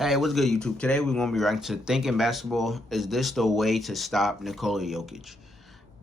Hey, what's good, YouTube? Today we're going to be reacting to Thinking Basketball. Is this the way to stop Nikola Jokic?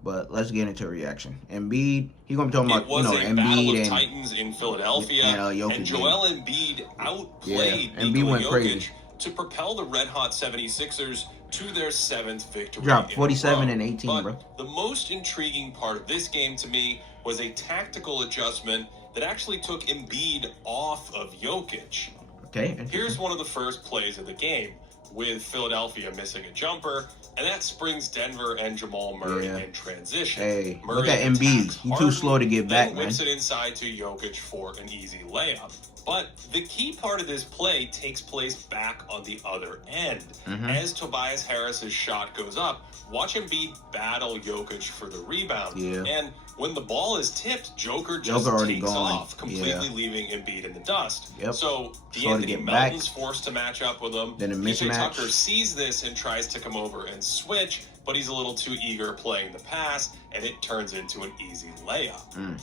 But let's get into a reaction. Embiid, he's going to be talking about, a battle of Embiid titans in Philadelphia, and Joel Embiid outplayed Nikola Jokic to propel the red-hot 76ers to their 7th victory. Dropped 47 and 18, but bro. The most intriguing part of this game to me was a tactical adjustment that actually took Embiid off of Jokic. Okay. Here's one of the first plays of the game, with Philadelphia missing a jumper, and that springs Denver and Jamal Murray in transition. Hey, Murray look at Embiid. He's too slow to get back, man. Whips it inside to Jokic for an easy layup. But the key part of this play takes place back on the other end. As Tobias Harris's shot goes up, watch Embiid battle Jokic for the rebound. And when the ball is tipped, Joker just takes off, completely leaving Embiid in the dust. So Anthony Melton's forced to match up with him. Then a mismatch. PJ Tucker sees this and tries to come over and switch, but he's a little too eager playing the pass, and it turns into an easy layup.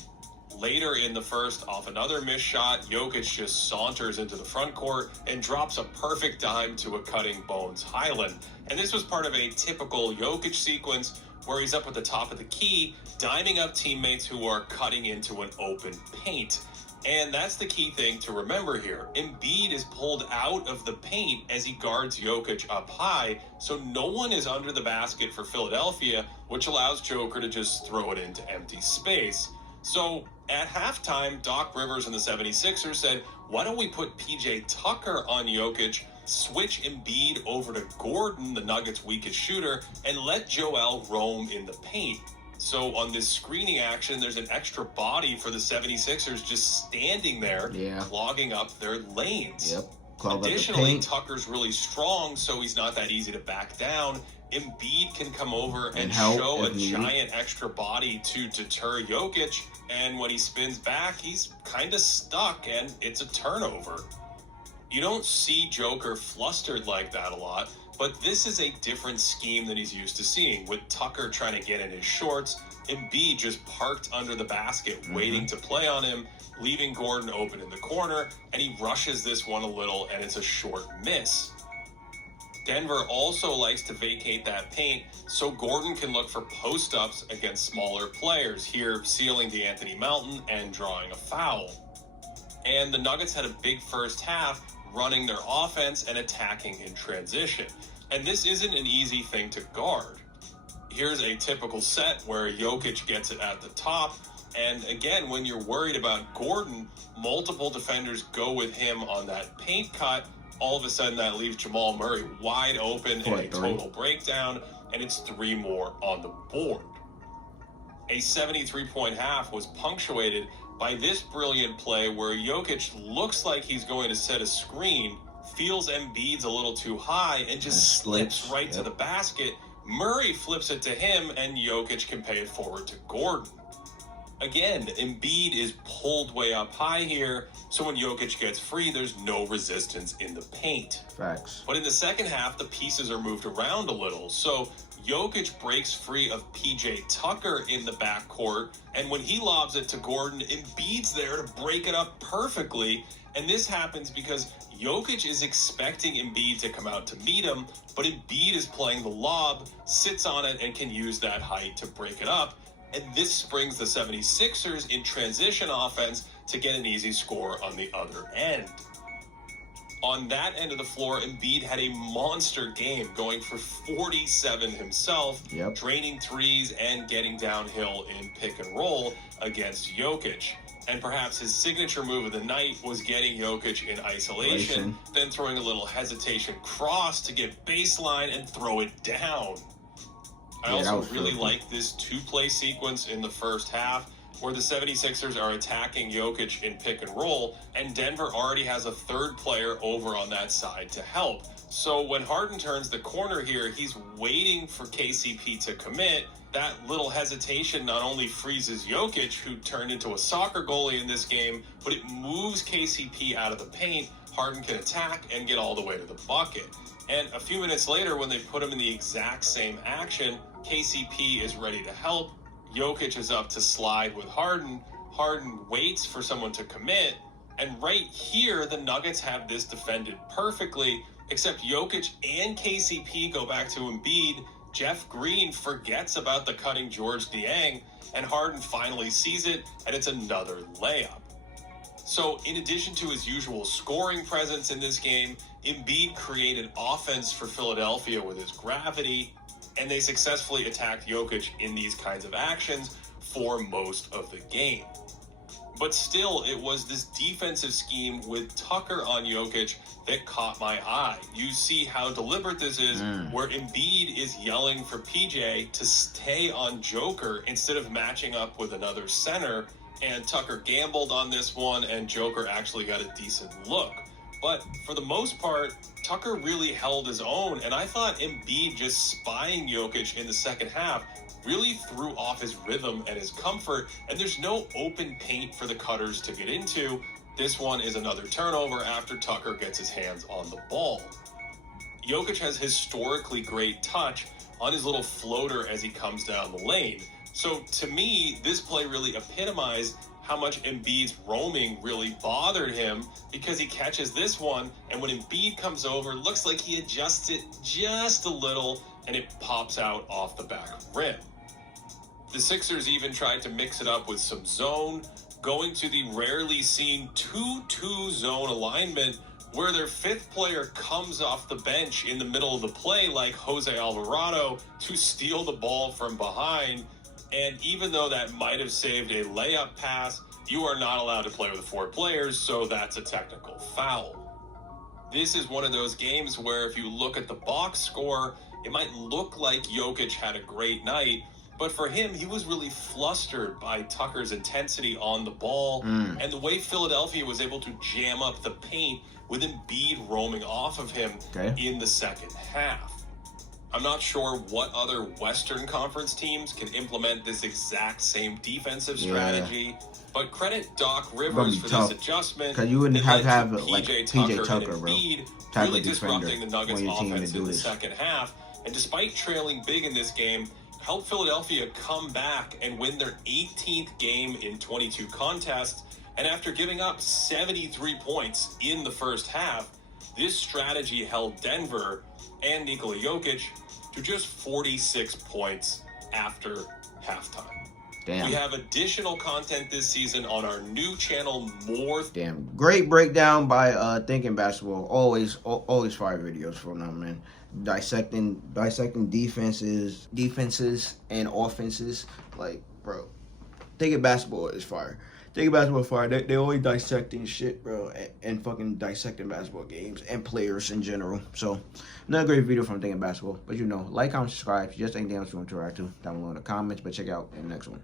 Later in the first, off another missed shot, Jokic just saunters into the front court and drops a perfect dime to a cutting Bones Highland. And this was part of a typical Jokic sequence where he's up at the top of the key, diming up teammates who are cutting into an open paint. And that's the key thing to remember here. Embiid is pulled out of the paint as he guards Jokic up high, so no one is under the basket for Philadelphia, which allows Joker to just throw it into empty space. So at halftime, Doc Rivers and the 76ers said, why don't we put PJ Tucker on Jokic, switch Embiid over to Gordon, the Nuggets' weakest shooter, and let Joel roam in the paint. So on this screening action, there's an extra body for the 76ers just standing there, clogging up their lanes. Additionally, Tucker's really strong, so he's not that easy to back down. Embiid can come over and show a giant extra body to deter Jokic, and when he spins back, he's kind of stuck, and it's a turnover. You don't see Joker flustered like that a lot, but this is a different scheme than he's used to seeing, with Tucker trying to get in his shorts, Embiid just parked under the basket waiting to play on him, leaving Gordon open in the corner, and he rushes this one a little, and it's a short miss. Denver also likes to vacate that paint so Gordon can look for post-ups against smaller players, here sealing Anthony Melton and drawing a foul. And the Nuggets had a big first half, running their offense and attacking in transition. And this isn't an easy thing to guard. Here's a typical set where Jokic gets it at the top, and again, when you're worried about Gordon, multiple defenders go with him on that paint cut. All of a sudden, that leaves Jamal Murray wide open in a total breakdown, and it's 3 more on the board. A 73-point half was punctuated by this brilliant play where Jokic looks like he's going to set a screen, feels Embiid's a little too high, and just slips right to the basket. Murray flips it to him, and Jokic can pay it forward to Gordon. Again, Embiid is pulled way up high here, so when Jokic gets free, there's no resistance in the paint. Facts. But in the second half, the pieces are moved around a little, so Jokic breaks free of PJ Tucker in the backcourt, and when he lobs it to Gordon, Embiid's there to break it up perfectly, and this happens because Jokic is expecting Embiid to come out to meet him, but Embiid is playing the lob, sits on it, and can use that height to break it up. And this springs the 76ers in transition offense to get an easy score on the other end. On that end of the floor, Embiid had a monster game, going for 47 himself, draining threes and getting downhill in pick and roll against Jokic. And perhaps his signature move of the night was getting Jokic in isolation, then throwing a little hesitation cross to get baseline and throw it down. I also really like this 2-play sequence in the first half where the 76ers are attacking Jokic in pick and roll, and Denver already has a third player over on that side to help. So when Harden turns the corner here, he's waiting for KCP to commit. That little hesitation not only freezes Jokic, who turned into a soccer goalie in this game, but it moves KCP out of the paint. Harden can attack and get all the way to the bucket. And a few minutes later, when they put him in the exact same action, KCP is ready to help. Jokic is up to slide with Harden. Harden waits for someone to commit. And right here, the Nuggets have this defended perfectly. Except Jokic and KCP go back to Embiid, Jeff Green forgets about the cutting George Niang, and Harden finally sees it, and it's another layup. So, in addition to his usual scoring presence in this game, Embiid created offense for Philadelphia with his gravity, and they successfully attacked Jokic in these kinds of actions for most of the game. But still, it was this defensive scheme with Tucker on Jokic that caught my eye. You see how deliberate this is, where Embiid is yelling for PJ to stay on Joker instead of matching up with another center, and Tucker gambled on this one, and Joker actually got a decent look. But for the most part, Tucker really held his own, and I thought Embiid just spying Jokic in the second half really threw off his rhythm and his comfort, and there's no open paint for the cutters to get into. This one is another turnover after Tucker gets his hands on the ball. Jokic has historically great touch on his little floater as he comes down the lane. So to me, this play really epitomized how much Embiid's roaming really bothered him, because he catches this one, and when Embiid comes over, looks like he adjusts it just a little, and it pops out off the back rim. The Sixers even tried to mix it up with some zone, going to the rarely seen 2-2 zone alignment, where their fifth player comes off the bench in the middle of the play like Jose Alvarado to steal the ball from behind. And even though that might have saved a layup pass, you are not allowed to play with 4 players, so that's a technical foul. This is one of those games where if you look at the box score, it might look like Jokic had a great night, but for him, he was really flustered by Tucker's intensity on the ball and the way Philadelphia was able to jam up the paint with Embiid roaming off of him in the second half. I'm not sure what other Western Conference teams can implement this exact same defensive strategy, but credit Doc Rivers for this adjustment. Because you wouldn't have to have like PJ Tucker, bro. Type really of disrupting the Nuggets your team offense to do in the this. second half, and despite trailing big in this game, helped Philadelphia come back and win their 18th game in 22 contests. And after giving up 73 points in the first half, this strategy held Denver and Nikola Jokic to just 46 points after halftime. Damn. We have additional content this season on our new channel, More. Damn. Great breakdown by Thinking Basketball. Always fire videos from them, man. Dissecting defenses and offenses. Like, bro, Thinking Basketball is fire. Thinking Basketball is fire. They always dissecting shit, bro, and fucking dissecting basketball games and players in general. So, another great video from Thinking Basketball. But you know, like, comment, subscribe. Just anything else you want to interact to down below in the comments. But check out the next one.